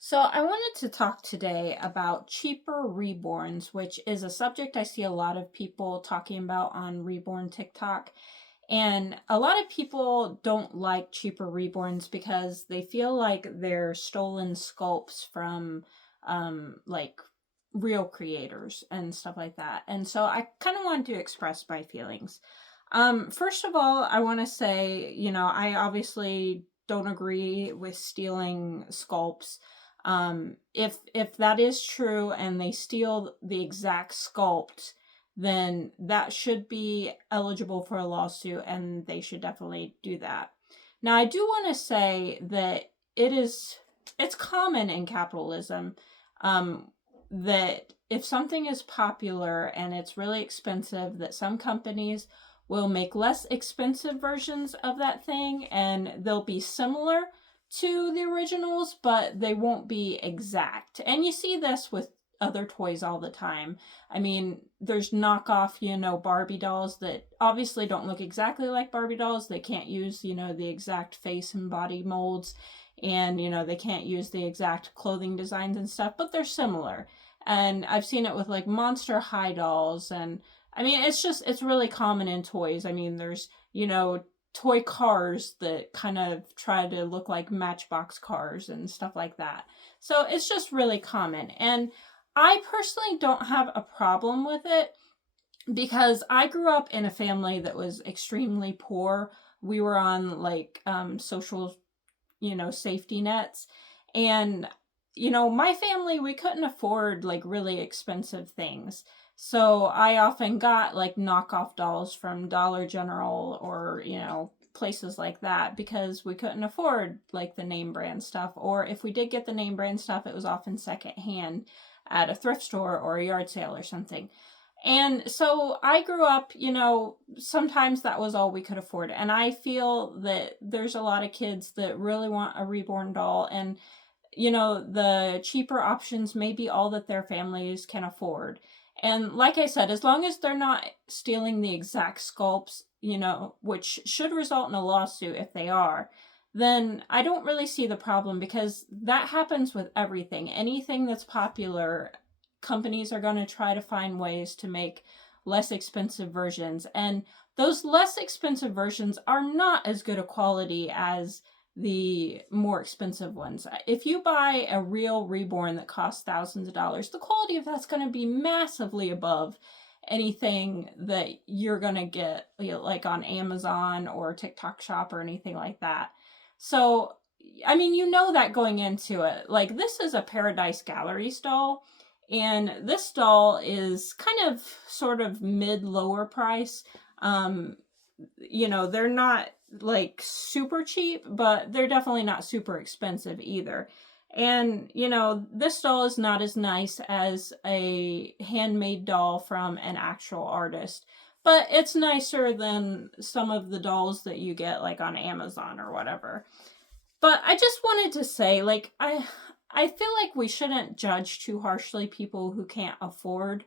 So, I wanted to talk today about cheaper reborns, which is a subject I see a lot of people talking about on reborn TikTok. And a lot of people don't like cheaper reborns because they feel like they're stolen sculpts from like real creators and stuff like that. And so I kind of wanted to express my feelings. First of all, I want to say, I obviously don't agree with stealing sculpts. If that is true and they steal the exact sculpt, then that should be eligible for a lawsuit and they should definitely do that. Now, I do want to say that it's common in capitalism um, that if something is popular and it's really expensive, that some companies will make less expensive versions of that thing and they'll be similar to the originals, but they won't be exact. And you see this with other toys all the time. I mean, there's knockoff, Barbie dolls that obviously don't look exactly like Barbie dolls. They can't use, the exact face and body molds, and, they can't use the exact clothing designs and stuff, but they're similar. And I've seen it with like Monster High dolls. And I mean, it's really common in toys. I mean, there's, toy cars that kind of try to look like Matchbox cars and stuff like that. So it's just really common. And I personally don't have a problem with it because I grew up in a family that was extremely poor. We were on like social, safety nets. And, my family, we couldn't afford like really expensive things. So I often got like knockoff dolls from Dollar General or, places like that because we couldn't afford like the name brand stuff. Or if we did get the name brand stuff, it was often secondhand at a thrift store or a yard sale or something. And so I grew up, sometimes that was all we could afford. And I feel that there's a lot of kids that really want a reborn doll. And, the cheaper options may be all that their families can afford. And like I said, as long as they're not stealing the exact sculpts, which should result in a lawsuit if they are, then I don't really see the problem because that happens with everything. Anything that's popular, companies are going to try to find ways to make less expensive versions. And those less expensive versions are not as good a quality as the more expensive ones. If you buy a real reborn that costs thousands of dollars, the quality of that's going to be massively above anything that you're going to get like on Amazon or TikTok Shop or anything like that. So, I mean, that going into it. Like, this is a Paradise Gallery doll, and this doll is kind of sort of mid lower price. They're not like super cheap, but they're definitely not super expensive either. And, this doll is not as nice as a handmade doll from an actual artist, but it's nicer than some of the dolls that you get like on Amazon or whatever. But I just wanted to say, like, I feel like we shouldn't judge too harshly people who can't afford,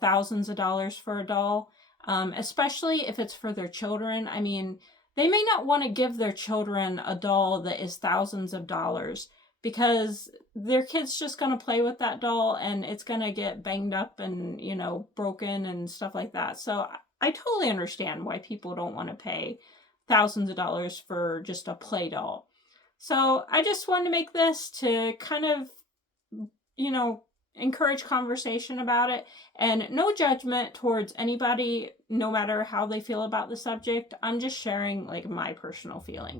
thousands of dollars for a doll, especially if it's for their children. I mean, they may not want to give their children a doll that is thousands of dollars because their kid's just going to play with that doll and it's going to get banged up and, broken and stuff like that. So I totally understand why people don't want to pay thousands of dollars for just a play doll. So I just wanted to make this to kind of, encourage conversation about it, and no judgment towards anybody, no matter how they feel about the subject. I'm just sharing like my personal feelings.